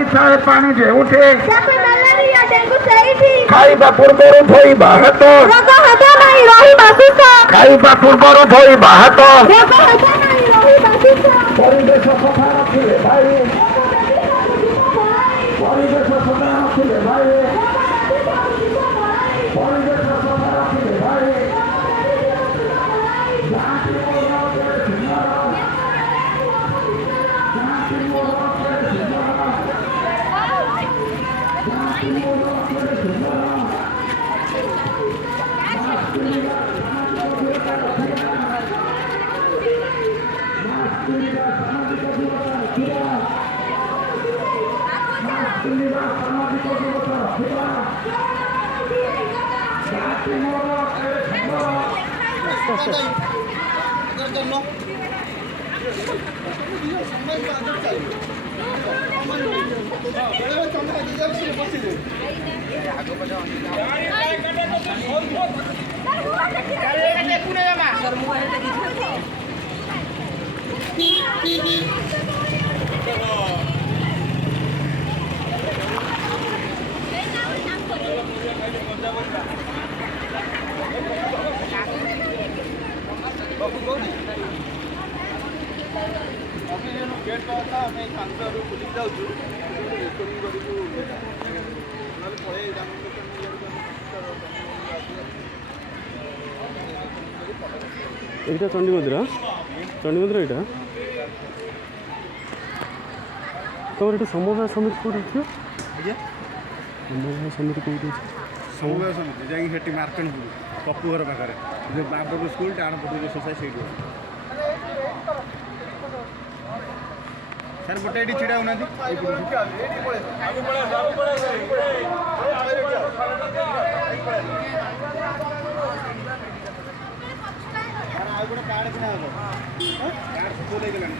ଇଚ୍ଛାଏ ପାଣି ଯେ ଉଠେ ମ୍ୟାଲେରିଆ ଡେଙ୍ଗୁ ସେଇଠି ଖାଇବା ପୂର୍ବରୁ ଧୋଇବା ହାତ ରୋଗ ହେବ ନାହିଁ ରହିବା ସୁସ୍ଥ ଖାଇବା ପୂର୍ବରୁ ଧୋଇବା ହାତ ରୋଗ ହେବ ନାହିଁ ରହିବା ସୁସ୍ଥ ପରିବେଶ ସଫା ରଖିଲେ ଭାଇ ପରିବେଶ ସଫା ରଖିଲେ ଭାଇ ପରିବେଶ ସଫା ରଖିଲେ ଭାଇ এইটা চণ্ডীমন্দির চণ্ডীমন্দির এইটা তোমার এটা সমবায় সমিতি কোথায় আছে সমবায় সমিতি কোথায় আছে ସମବାୟ ସମିତି ଯାଇକି ସେଠି ମାର୍କେଟ ପପୁ ଘର ପାଖରେ ଯେଉଁ ବାଁ ପଟୁ ସ୍କୁଲ ଡାହାଣ ପଟୁ ଯେଉଁ ସୋସାଇଟି ସେଇଠି ସାର୍ ଗୋଟେ ଏଇଠି ଛିଡ଼ା ହେଉନାହାନ୍ତି ଆଉ ଗୋଟେ କାର୍ଡ଼ କିଣା ହେବ କାର୍ଡ଼ ଫୁଲ ହେଇଗଲାଣି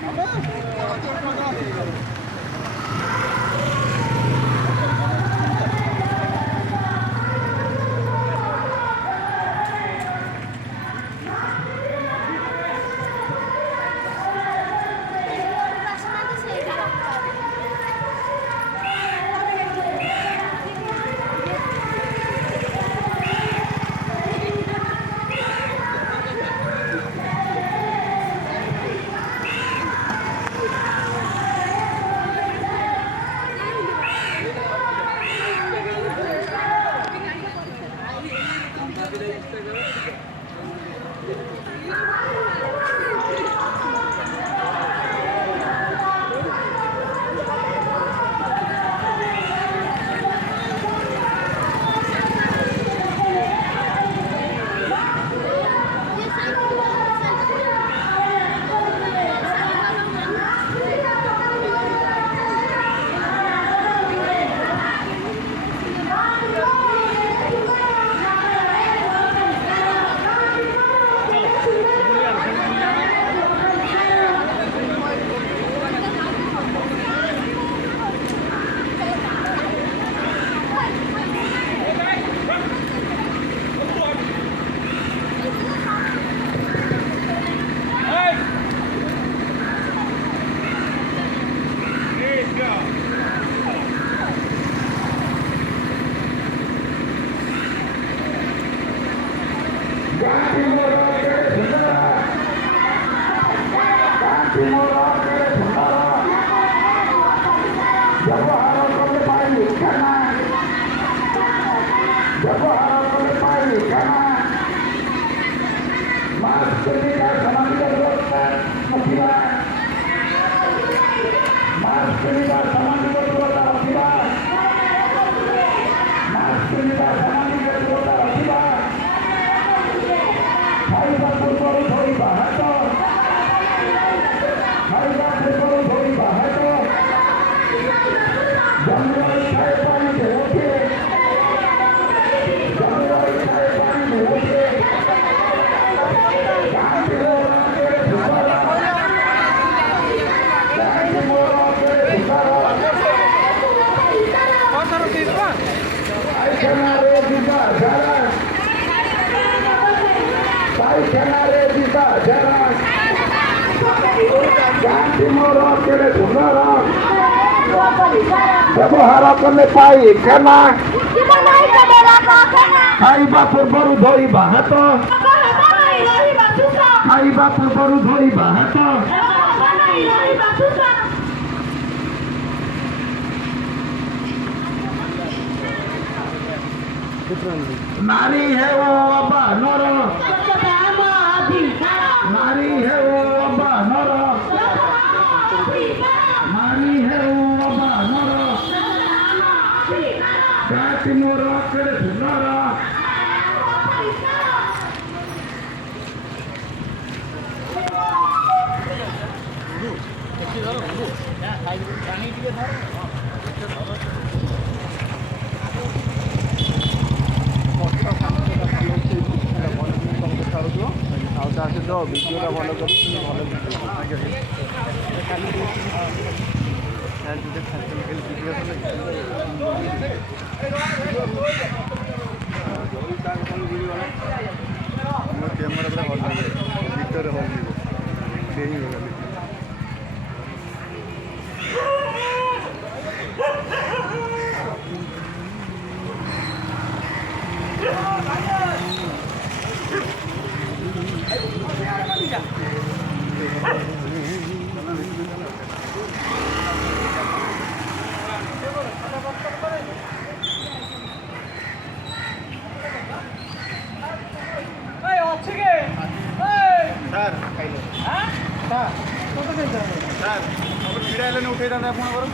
ବ୍ୟବହାର କଲେ ପାଇଖାନା ଜୀବ ନାହିଁ କେବଳ ପାଖନା ଖାଇବା ପୂର୍ବରୁ ଧୋଇବା ହାତ ରୋଗ ହେବ ନାହିଁ ରହିବା ସୁସ୍ଥ ଖାଇବା ପୂର୍ବରୁ ଧୋଇବା ହାତ ରୋଗ ହେବ ନାହିଁ ରହିବା ସୁସ୍ଥ ନାରୀ ହେଉ ଅବା ନର ସ୍ୱଚ୍ଛତା ଆମ ଅଧିକାର ନାରୀ ହେଉ ଅବା ନର ନାରୀ ହେଉ ଅବା ନର କାଟି ମୋର କେଡ଼େ ସୁନ୍ଦର ଆଉ ତା ସହିତ ଭିଡ଼ିଓଟା ଭଲ କରୁଛନ୍ତି ଭଲ ମୋ କ୍ୟାମେରା ପୁରା ହଲିବ ଭିତରେ ହଲିବ ହେଇଗଲି ସାର୍ ଖାଇଲେ ସାର୍ ଛିଡ଼ା ହେଲେନି ଉଠେଇଥାନ୍ତେ ଆପଣଙ୍କର